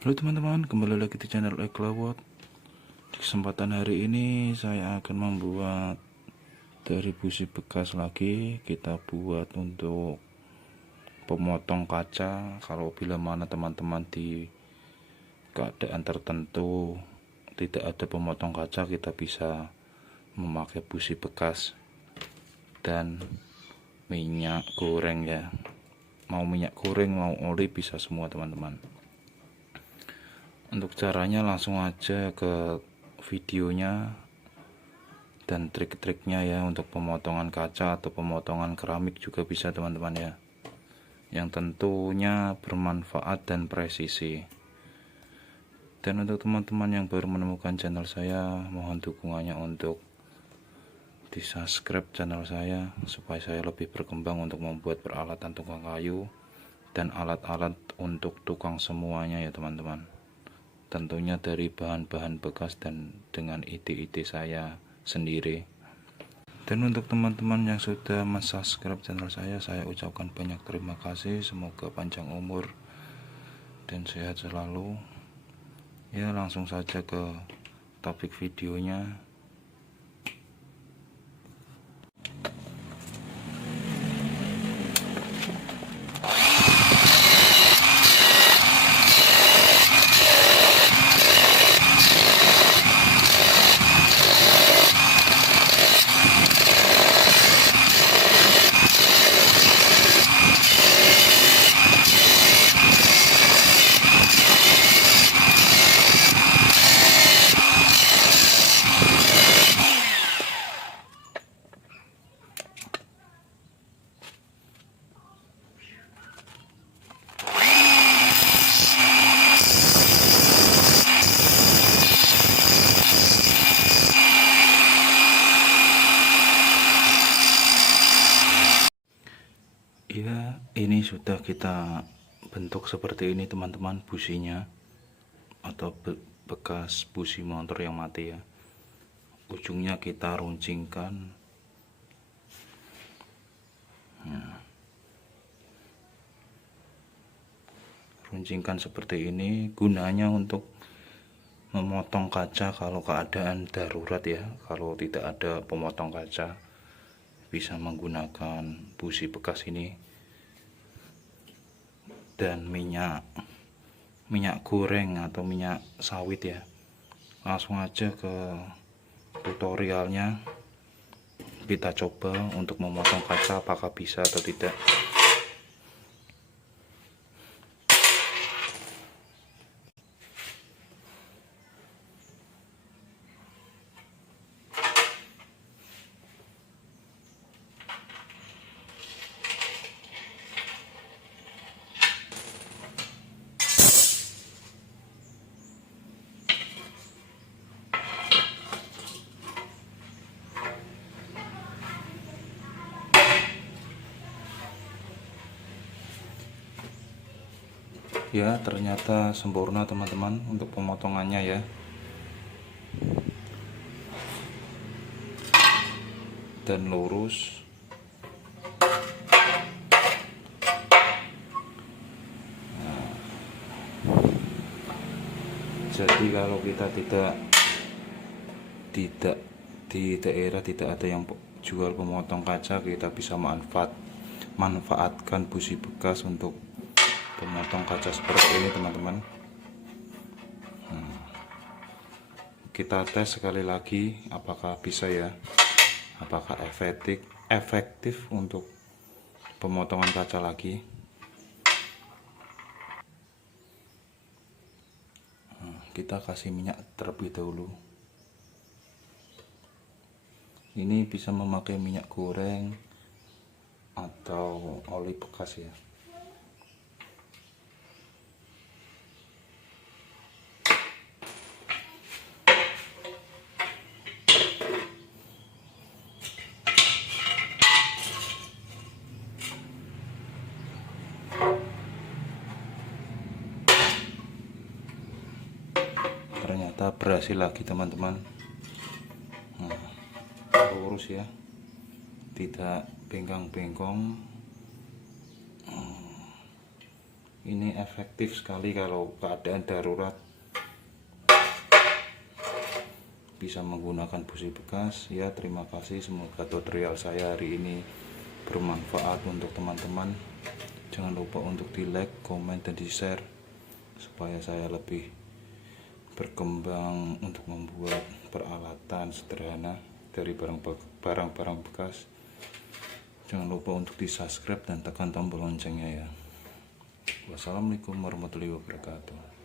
Halo teman-teman, kembali lagi di channel Eklawot. Di kesempatan hari ini saya akan membuat dari busi bekas lagi. Kita buat untuk pemotong kaca. Kalau bila mana teman-teman di keadaan tertentu tidak ada pemotong kaca, kita bisa memakai busi bekas dan minyak goreng ya. Mau minyak goreng, mau oli, bisa semua teman-teman. Untuk caranya langsung aja ke videonya dan trik-triknya ya. Untuk pemotongan kaca atau pemotongan keramik juga bisa teman-teman ya, yang tentunya bermanfaat dan presisi. Dan untuk teman-teman yang baru menemukan channel saya, mohon dukungannya untuk di subscribe channel saya supaya saya lebih berkembang untuk membuat peralatan tukang kayu dan alat-alat untuk tukang semuanya ya teman-teman. Tentunya dari bahan-bahan bekas dan dengan ide-ide saya sendiri. Dan untuk teman-teman yang sudah subscribe channel saya ucapkan banyak terima kasih. Semoga panjang umur dan sehat selalu. Ya, langsung saja ke topik videonya. Ya, ini sudah kita bentuk seperti ini teman-teman, businya atau bekas busi motor yang mati ya. Ujungnya kita runcingkan. Runcingkan seperti ini, gunanya untuk memotong kaca kalau keadaan darurat ya. Kalau tidak ada pemotong kaca, bisa menggunakan busi bekas ini dan minyak goreng atau minyak sawit ya. Langsung aja ke tutorialnya, kita coba untuk memotong kaca apakah bisa atau tidak. Ya, ternyata sempurna teman-teman untuk pemotongannya ya. Dan lurus. Jadi kalau kita tidak di daerah tidak ada yang jual pemotong kaca, kita bisa manfaatkan busi bekas untuk pemotong kaca seperti ini teman-teman. Kita tes sekali lagi apakah bisa ya, apakah efektif untuk pemotongan kaca lagi. Kita kasih minyak terlebih dahulu. Ini bisa memakai minyak goreng atau oli bekas ya. Ternyata berhasil lagi teman-teman. Lurus ya, tidak bengkang-bengkong. Ini efektif sekali kalau keadaan darurat, bisa menggunakan busi bekas ya. Terima kasih, semoga tutorial saya hari ini bermanfaat untuk teman-teman. Jangan lupa untuk di like, komen, dan di share supaya saya lebih berkembang untuk membuat peralatan sederhana dari barang-barang bekas. Jangan lupa untuk di subscribe dan tekan tombol loncengnya ya. Wassalamualaikum warahmatullahi wabarakatuh.